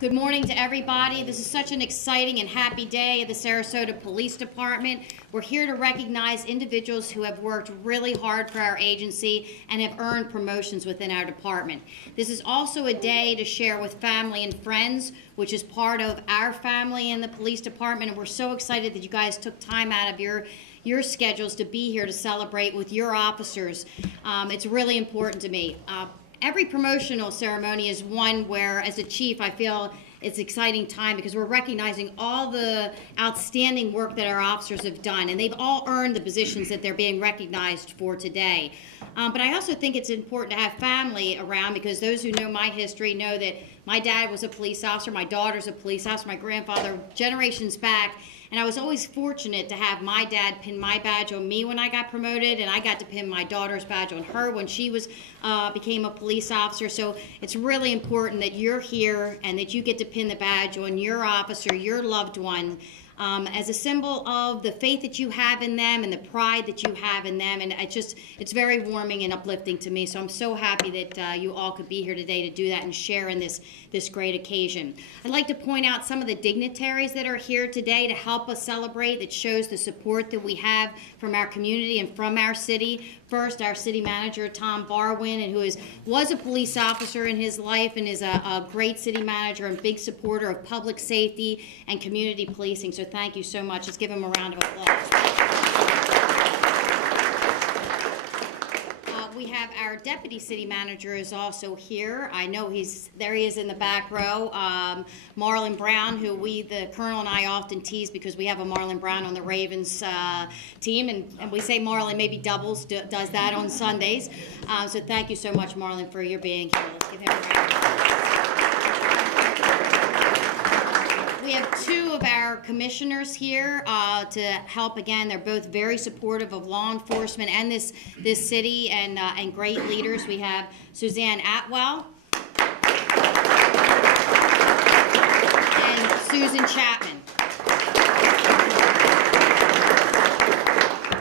Good morning to everybody. This is such an exciting and happy day at the Sarasota Police Department. We're here to recognize individuals who have worked really hard for our agency and have earned promotions within our department. This is also a day to share with family and friends, which is part of our family in the police department, and we're so excited that you guys took time out of your schedules to be here to celebrate with your officers. It's really important to me. Every promotional ceremony is one where, as a chief, I feel it's an exciting time because we're recognizing all the outstanding work that our officers have done, and they've all earned the positions that they're being recognized for today. But I also think it's important to have family around, because those who know my history know that my dad was a police officer, my daughter's a police officer, my grandfather, generations back. And I was always fortunate to have my dad pin my badge on me when I got promoted, and I got to pin my daughter's badge on her when she became a police officer. So it's really important that you're here and that you get to pin the badge on your officer, your loved one, as a symbol of the faith that you have in them and the pride that you have in them. And it's very warming and uplifting to me. So I'm so happy that you all could be here today to do that and share in this great occasion. I'd like to point out some of the dignitaries that are here today to help us celebrate, that shows the support that we have from our community and from our city. First, our city manager, Tom Barwin, and who was a police officer in his life and is a great city manager and big supporter of public safety and community policing. So thank you so much. Let's give him a round of applause. We have our deputy city manager is also here. I know there he is in the back row. Marlon Brown, who the Colonel and I often tease because we have a Marlon Brown on the Ravens team, and we say Marlon maybe does that on Sundays. So thank you so much, Marlon, for your being here. Let's give him a round. We have two of our commissioners here to help. Again, they're both very supportive of law enforcement and this city, and great leaders. We have Suzanne Atwell and Susan Chapman.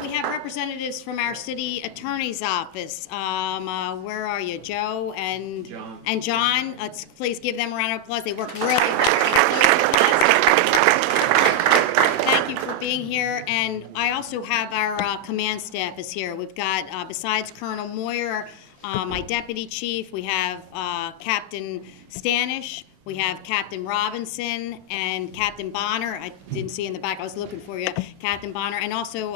We have representatives from our city attorney's office. Where are you, Joe and John? Let's please give them a round of applause. They work really hard. Thank you for being here. And I also have our command staff is here. We've got, besides Colonel Moyer, my deputy chief, we have Captain Stanish, we have Captain Robinson and Captain Bonner. I didn't see in the back. I was looking for you, Captain Bonner, and also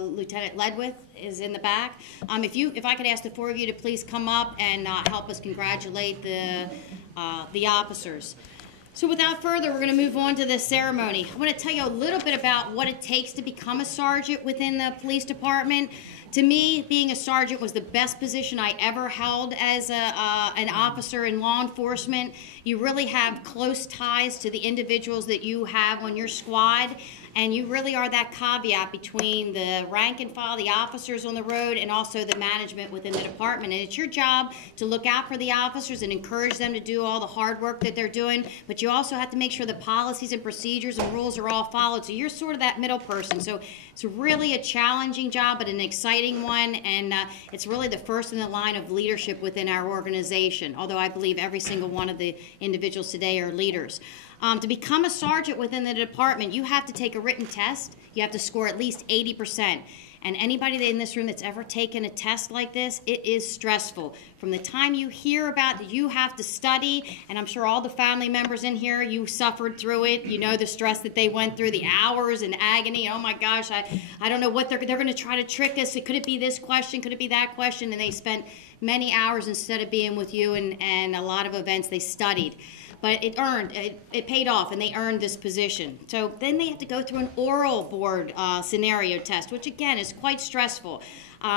Lieutenant Ledwith is in the back. If I could ask the four of you to please come up and help us congratulate the officers. So without further, we're going to move on to the ceremony. I want to tell you a little bit about what it takes to become a sergeant within the police department. To me, being a sergeant was the best position I ever held as an officer in law enforcement. You really have close ties to the individuals that you have on your squad, and you really are that caveat between the rank and file, the officers on the road, and also the management within the department. And it's your job to look out for the officers and encourage them to do all the hard work that they're doing, but you also have to make sure the policies and procedures and rules are all followed. So you're sort of that middle person. So it's really a challenging job, but an exciting one, and it's really the first in the line of leadership within our organization, although I believe every single one of the individuals today are leaders. To become a sergeant within the department, you have to take a written test. You have to score at least 80%. And anybody in this room that's ever taken a test like this, it is stressful. From the time you hear about that you have to study, and I'm sure all the family members in here, you suffered through it. You know the stress that they went through, the hours and agony. Oh my gosh, I don't know what they're going to try to trick us. Could it be this question? Could it be that question? And they spent many hours instead of being with you, and a lot of events they studied. But it paid off, and they earned this position. So then they have to go through an oral board scenario test, which again is quite stressful.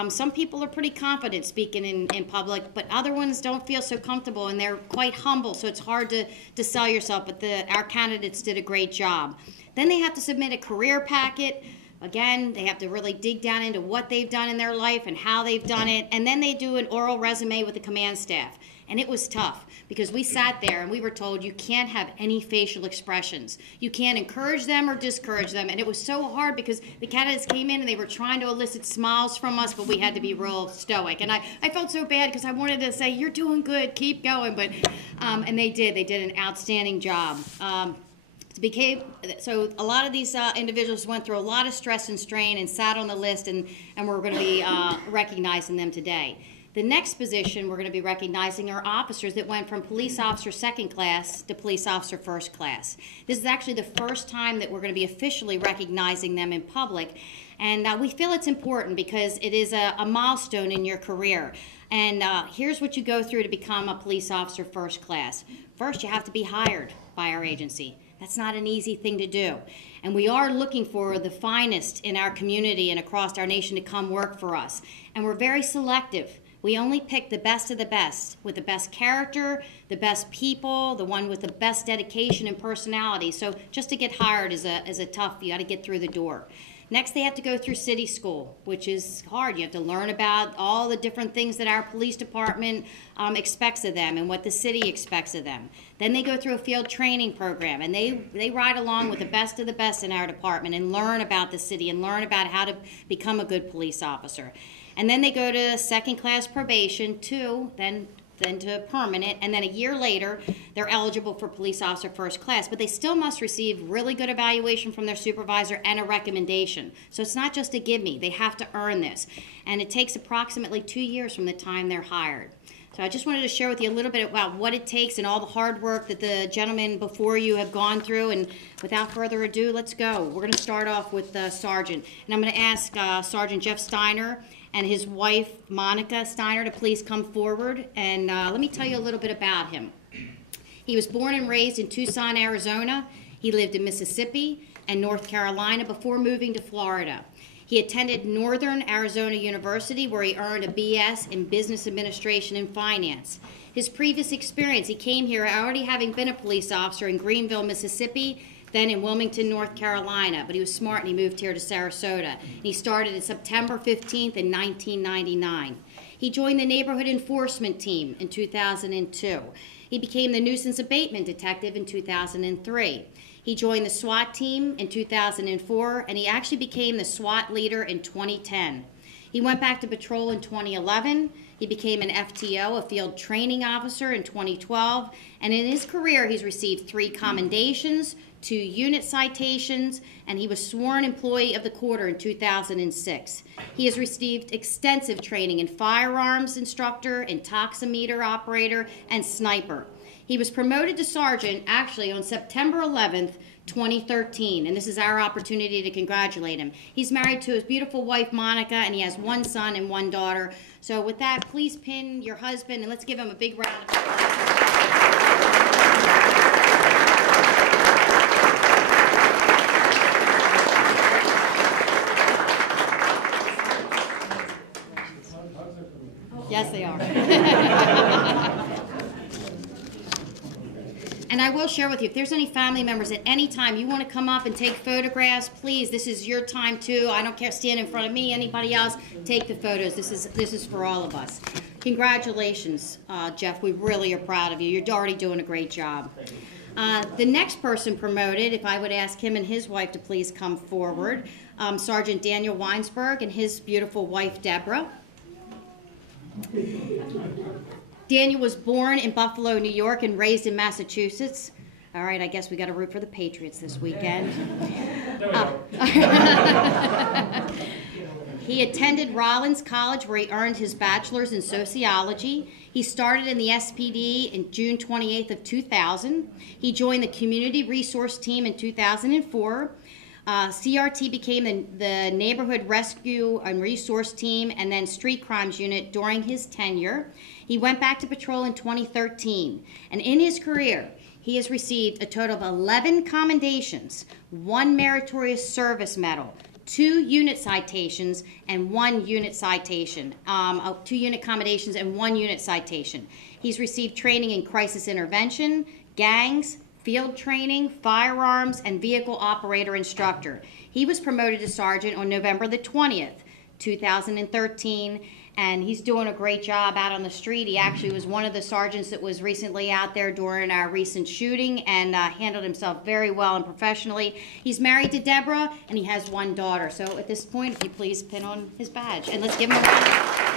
Some people are pretty confident speaking in public, but other ones don't feel so comfortable, and they're quite humble, so it's hard to sell yourself, but our candidates did a great job. Then they have to submit a career packet, Again, they have to really dig down into what they've done in their life and how they've done it, and then they do an oral resume with the command staff. And it was tough because we sat there and we were told you can't have any facial expressions. You can't encourage them or discourage them. And it was so hard because the candidates came in and they were trying to elicit smiles from us, but we had to be real stoic. And I felt so bad because I wanted to say, you're doing good, keep going. But and they did. They did an outstanding job. So a lot of these individuals went through a lot of stress and strain and sat on the list, and we're going to be recognizing them today. The next position we're going to be recognizing are officers that went from police officer second class to police officer first class. This is actually the first time that we're going to be officially recognizing them in public, and we feel it's important because it is a milestone in your career. And here's what you go through to become a police officer first class. First, you have to be hired by our agency. That's not an easy thing to do. And we are looking for the finest in our community and across our nation to come work for us. And we're very selective. We only pick the best of the best, with the best character, the best people, the one with the best dedication and personality. So just to get hired is a tough, you got to get through the door. Next, they have to go through city school, which is hard. You have to learn about all the different things that our police department expects of them and what the city expects of them. Then they go through a field training program, and they ride along with the best of the best in our department and learn about the city and learn about how to become a good police officer. And then they go to second-class probation, then to permanent, and then a year later, they're eligible for police officer first class, but they still must receive really good evaluation from their supervisor and a recommendation. So it's not just a give me, they have to earn this. And it takes approximately 2 years from the time they're hired. So I just wanted to share with you a little bit about what it takes and all the hard work that the gentlemen before you have gone through, and without further ado, let's go. We're going to start off with Sergeant, and I'm going to ask Sergeant Jeff Steiner and his wife, Monica Steiner, to please come forward. And let me tell you a little bit about him. He was born and raised in Tucson, Arizona. He lived in Mississippi and North Carolina before moving to Florida. He attended Northern Arizona University, where he earned a BS in Business Administration and Finance. His previous experience, he came here already having been a police officer in Greenville, Mississippi, then in Wilmington, North Carolina, but he was smart and he moved here to Sarasota. And he started on September 15th in 1999. He joined the neighborhood enforcement team in 2002. He became the nuisance abatement detective in 2003. He joined the SWAT team in 2004, and he actually became the SWAT leader in 2010. He went back to patrol in 2011. He became an FTO, a field training officer, in 2012. And in his career, he's received 3 commendations, 2 unit citations, and he was sworn employee of the quarter in 2006. He has received extensive training in firearms instructor, intoximeter operator, and sniper. He was promoted to sergeant actually on September 11th, 2013, and this is our opportunity to congratulate him. He's married to his beautiful wife, Monica, and he has 1 son and 1 daughter. So with that, please pin your husband, and let's give him a big round of applause. Yes, they are. And I will share with you, if there's any family members at any time you want to come up and take photographs, please, this is your time too. I don't care, stand in front of me, anybody else, take the photos. This is for all of us. Congratulations, Jeff. We really are proud of you. You're already doing a great job. The next person promoted, if I would ask him and his wife to please come forward, Sergeant Daniel Weinsberg and his beautiful wife, Deborah. Daniel was born in Buffalo, New York, and raised in Massachusetts. All right, I guess we got to root for the Patriots this weekend. He attended Rollins College, where he earned his bachelor's in sociology. He started in the SPD in June 28th of 2000. He joined the community resource team in 2004. CRT became the Neighborhood Rescue and Resource Team and then Street Crimes Unit during his tenure. He went back to patrol in 2013. And in his career, he has received a total of 11 commendations, 1 meritorious service medal, 2 unit citations, and 1 unit citation. 2 unit commendations and 1 unit citation. He's received training in crisis intervention, gangs, field training, firearms, and vehicle operator instructor. He was promoted to sergeant on November the 20th, 2013, and he's doing a great job out on the street. He actually was one of the sergeants that was recently out there during our recent shooting and handled himself very well and professionally. He's married to Deborah, and he has one daughter. So at this point, if you please pin on his badge, and let's give him a round of applause.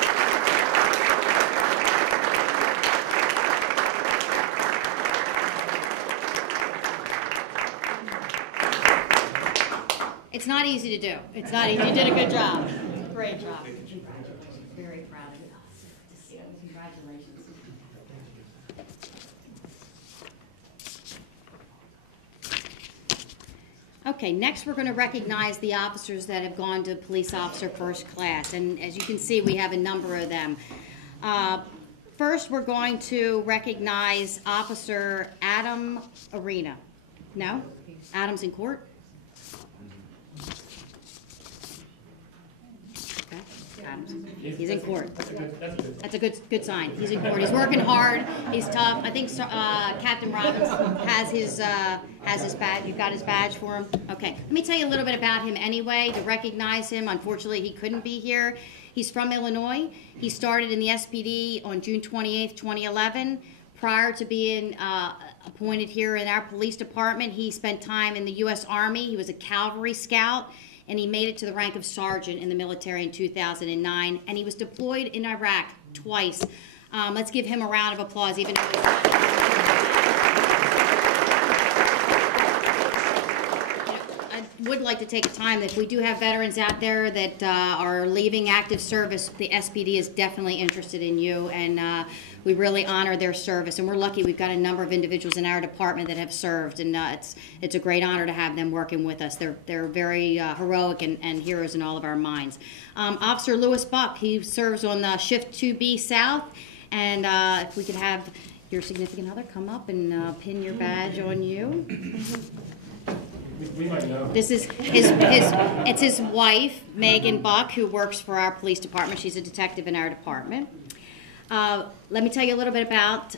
It's not easy to do. It's not easy. You did a good job. Great job. Very proud of you. Congratulations. Okay, next we're going to recognize the officers that have gone to police officer first class. And as you can see, we have a number of them. First, we're going to recognize Officer Adam Arena. No? Adam's in court? He's in court. That's a good sign. He's in court. He's working hard. He's tough. I think Captain Robbins has his badge. You've got his badge for him? Okay. Let me tell you a little bit about him anyway to recognize him. Unfortunately, he couldn't be here. He's from Illinois. He started in the SPD on June 28th, 2011. Prior to being appointed here in our police department, he spent time in the U.S. Army. He was a cavalry scout, and he made it to the rank of sergeant in the military in 2009, and he was deployed in Iraq twice. Let's give him a round of applause, even though I would like to take time, if we do have veterans out there that are leaving active service, the SPD is definitely interested in you, and we really honor their service, and we're lucky we've got a number of individuals in our department that have served, and it's a great honor to have them working with us. They're very heroic and heroes in all of our minds. Officer Lewis Buck, he serves on Shift 2B South, and if we could have your significant other come up and pin your badge on you. We might know. This is it's his wife, Megan Buck, who works for our police department. She's a detective in our department. Let me tell you a little bit about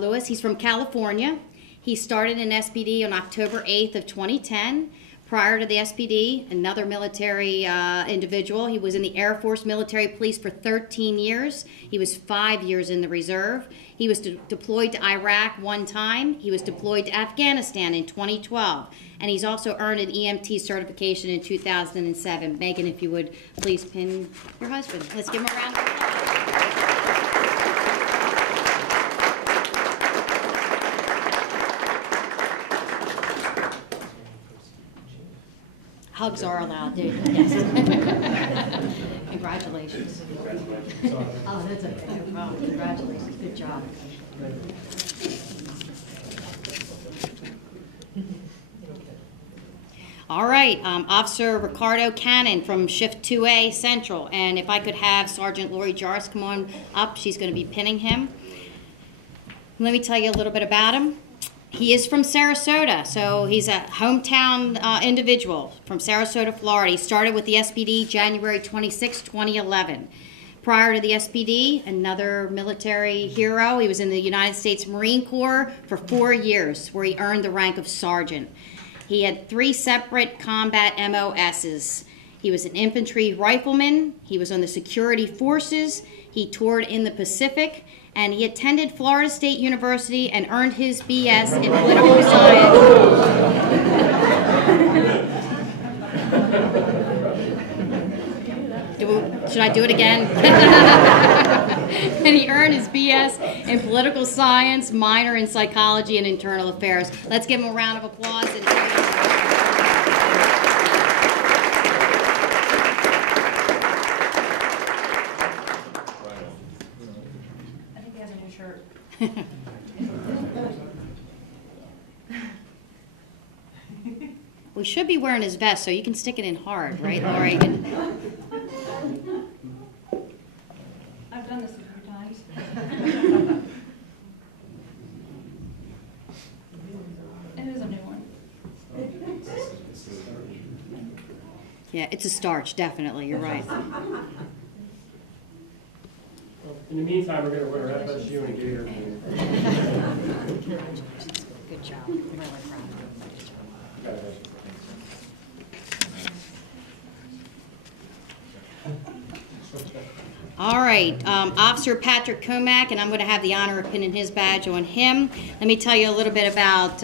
Lewis. He's from California. He started in SPD on October 8th of 2010. Prior to the SPD, another military individual. He was in the Air Force Military Police for 13 years. He was 5 years in the reserve. He was deployed to Iraq one time. He was deployed to Afghanistan in 2012. And he's also earned an EMT certification in 2007. Megan, if you would please pin your husband. Let's give him a round of applause. Hugs are allowed, dude. Yes. Congratulations. Oh, that's okay. No problem. Congratulations. Good job. All right, Officer Ricardo Cannon from Shift 2A Central. And if I could have Sergeant Lori Jarvis come on up, she's going to be pinning him. Let me tell you a little bit about him. He is from Sarasota, so he's a hometown individual from Sarasota, Florida. He started with the SPD January 26, 2011. Prior to the SPD, another military hero. He was in the United States Marine Corps for 4 years, where he earned the rank of sergeant. He had 3 separate combat MOSs. He was an infantry rifleman. He was on the security forces. He toured in the Pacific. And he attended Florida State University and earned his BS in political science. Should I do it again? And he earned his BS in political science, minor in psychology and internal affairs. Let's give him a round of applause. We should be wearing his vest, so you can stick it in hard, right, Lori? I've done this a few times. It is a new one. Yeah, it's a starch, definitely. You're right. In the meantime, we're going to wear FSU and a gator. Good job. I'm really proud of you. All right, Officer Patrick Comack, and I'm going to have the honor of pinning his badge on him. Let me tell you a little bit about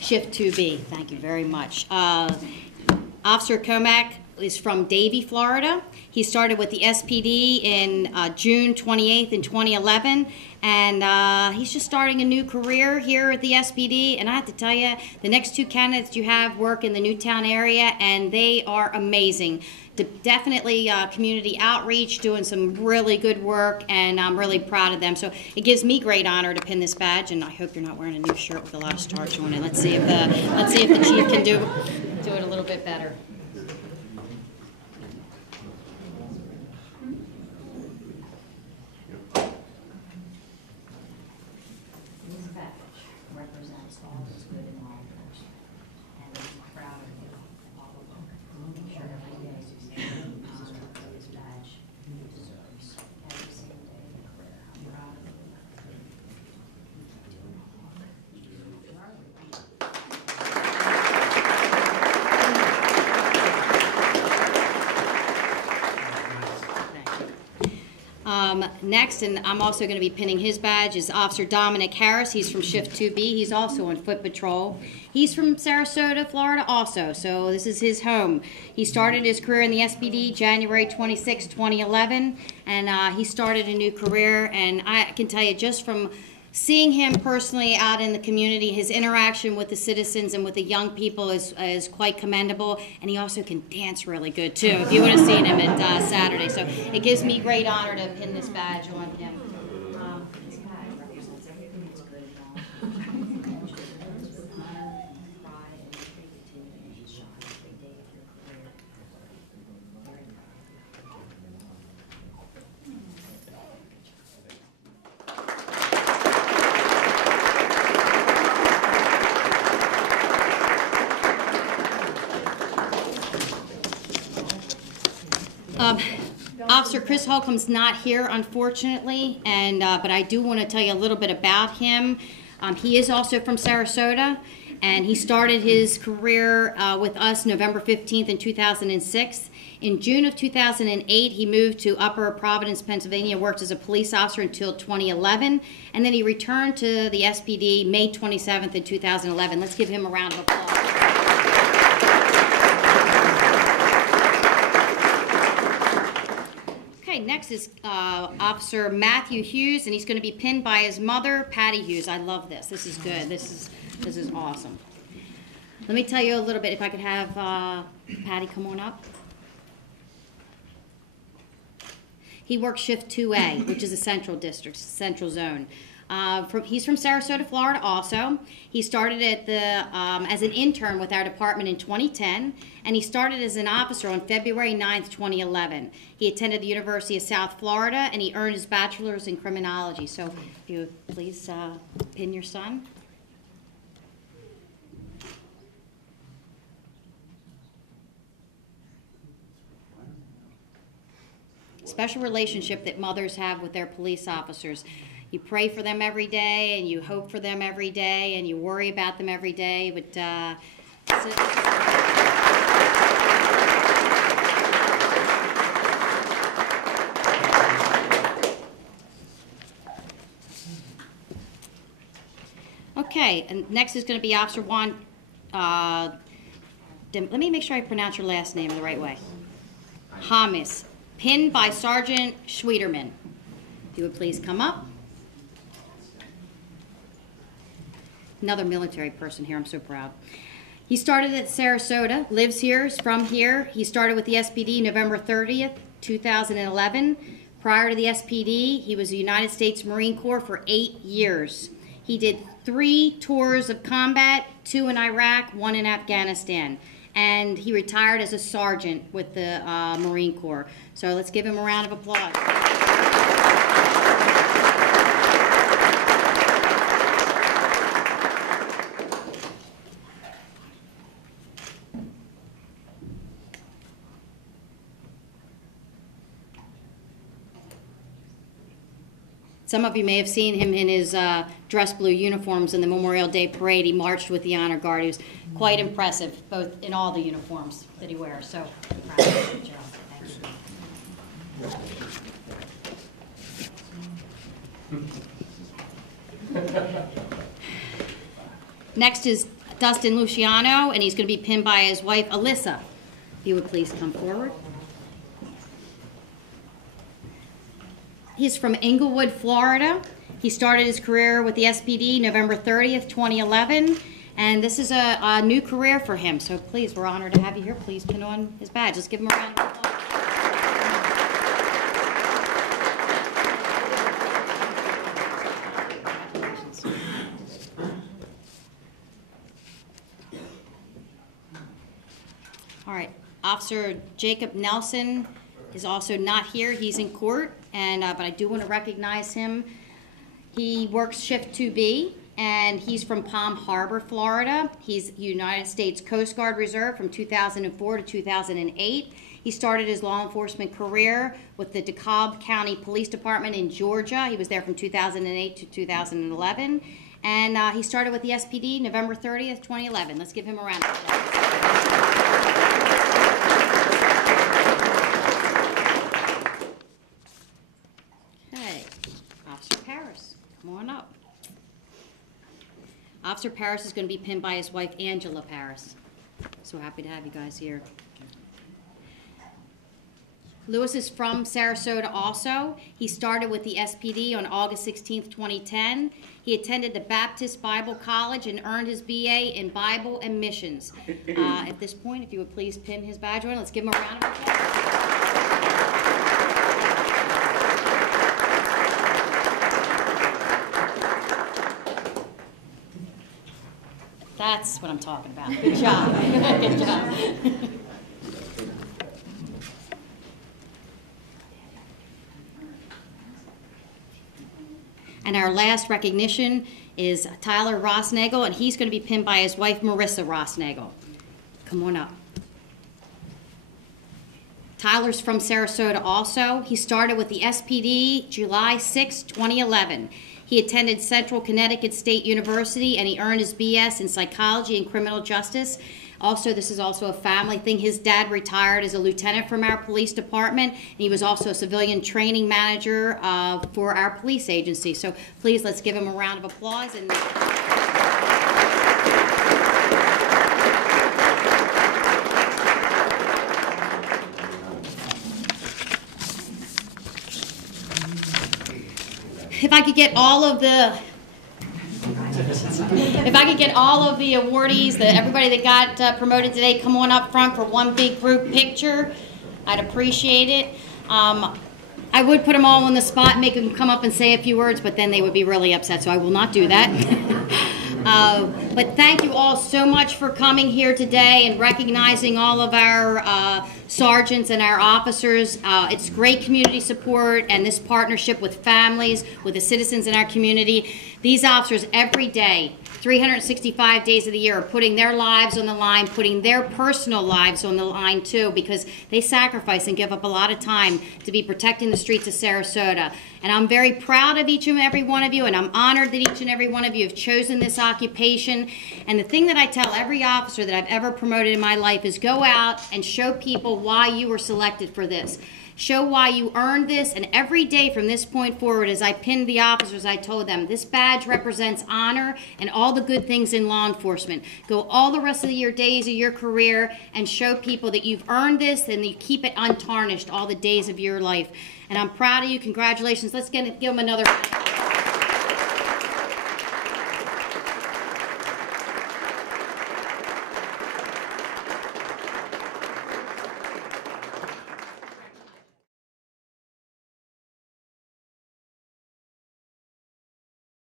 Shift 2B. Thank you very much. Officer Comack is from Davie, Florida. He started with the SPD in June 28th in 2011, and he's just starting a new career here at the SPD. And I have to tell you, the next two candidates you have work in the Newtown area, and they are amazing. Definitely community outreach, doing some really good work, and I'm really proud of them. So it gives me great honor to pin this badge, and I hope you're not wearing a new shirt with a lot of stars on it. Let's see if the chief can do it a little bit better. This badge represents all that's good in law enforcement, and I'm proud of you, all of them. I'm sure every day this badge deserves every single day of your career. I'm proud of you. Next, and I'm also going to be pinning his badge, is Officer Dominic Harris. He's from Shift 2B. He's also on foot patrol. He's from Sarasota, Florida also, so this is his home. He started his career in the SPD January 26, 2011, and he started a new career. And I can tell you, just from seeing him personally out in the community, his interaction with the citizens and with the young people is quite commendable, and he also can dance really good too, if you would have seen him at Saturday. So it gives me great honor to pin this badge on him. This badge represents everything that's good in law enforcement. With honor and pride, and you continue to shine every day of your career. Very proud of you. Officer Chris Holcomb's not here, unfortunately, and but I do want to tell you a little bit about him. He is also from Sarasota, and he started his career with us November 15th in 2006. In June of 2008, he moved to Upper Providence, Pennsylvania, worked as a police officer until 2011, and then he returned to the SPD May 27th in 2011. Let's give him a round of applause. Next is Officer Matthew Hughes, and he's going to be pinned by his mother, Patty Hughes. I love this. This is good. This is awesome. Let me tell you a little bit. If I could have Patty come on up. He works Shift 2A, which is a central district, central zone. He's from Sarasota, Florida also. He started at as an intern with our department in 2010, and he started as an officer on February 9th, 2011. He attended the University of South Florida, and he earned his bachelor's in criminology. So if you would please pin your son. Special relationship that mothers have with their police officers. You pray for them every day, and you hope for them every day, and you worry about them every day. But okay, and next is going to be Officer Juan. Let me make sure I pronounce your last name the right way. Jaimes, pinned by Sergeant Schwederman. If you would please come up. Another military person here. I'm so proud. He started at Sarasota, lives here, is from here. He started with the SPD November 30th, 2011. Prior to the SPD, he was a United States Marine Corps for 8 years. He did 3 tours of combat, 2 in Iraq, 1 in Afghanistan. And he retired as a sergeant with the Marine Corps. So let's give him a round of applause. Some of you may have seen him in his dress blue uniforms in the Memorial Day Parade. He marched with the Honor Guard. He was quite impressive, both in all the uniforms that he wears. So, proud of you, Joe. Thank you. Next is Dustin Luciano, and he's going to be pinned by his wife, Alyssa. If you would please come forward. He's from Englewood, Florida. He started his career with the SPD November 30th, 2011, and this is a new career for him. So please, we're honored to have you here. Please pin on his badge. Let's give him a round of applause. Congratulations. All right, Officer Jacob Nelson is also not here. He's in court, and but I do want to recognize him. He works shift 2B, and he's from Palm Harbor, Florida. He's United States Coast Guard Reserve from 2004 to 2008. He started his law enforcement career with the DeKalb County Police Department in Georgia. He was there from 2008 to 2011. And he started with the SPD November 30th, 2011. Let's give him a round of applause. Officer Paris, come on up. Officer Paris is going to be pinned by his wife, Angela Paris. So happy to have you guys here. Lewis is from Sarasota also. He started with the SPD on August 16th, 2010. He attended the Baptist Bible College and earned his BA in Bible and Missions. At this point, if you would please pin his badge on, let's give him a round of applause. That's what I'm talking about. Good job. Good job. And our last recognition is Tyler Rossnagle, and he's going to be pinned by his wife, Marissa Rossnagle. Come on up. Tyler's from Sarasota also. He started with the SPD July 6, 2011. He attended Central Connecticut State University, and he earned his BS in Psychology and Criminal Justice. Also, this is also a family thing. His dad retired as a lieutenant from our police department, and he was also a civilian training manager for our police agency. So please, let's give him a round of applause. And if I could get all of the awardees, everybody that got promoted today, come on up front for one big group picture. I'd appreciate it. I would put them all on the spot and make them come up and say a few words, but then they would be really upset, so I will not do that. But thank you all so much for coming here today and recognizing all of our sergeants and our officers. It's great community support and this partnership with families, with the citizens in our community. These officers every day, 365 days of the year, are putting their lives on the line, putting their personal lives on the line too, because they sacrifice and give up a lot of time to be protecting the streets of Sarasota. And I'm very proud of each and every one of you, and I'm honored that each and every one of you have chosen this occupation. And the thing that I tell every officer that I've ever promoted in my life is go out and show people why you were selected for this. Show why you earned this, and every day from this point forward, as I pinned the officers, I told them, this badge represents honor and all the good things in law enforcement. Go all the rest of your days of your career and show people that you've earned this and you keep it untarnished all the days of your life. And I'm proud of you. Congratulations. Let's give them another round.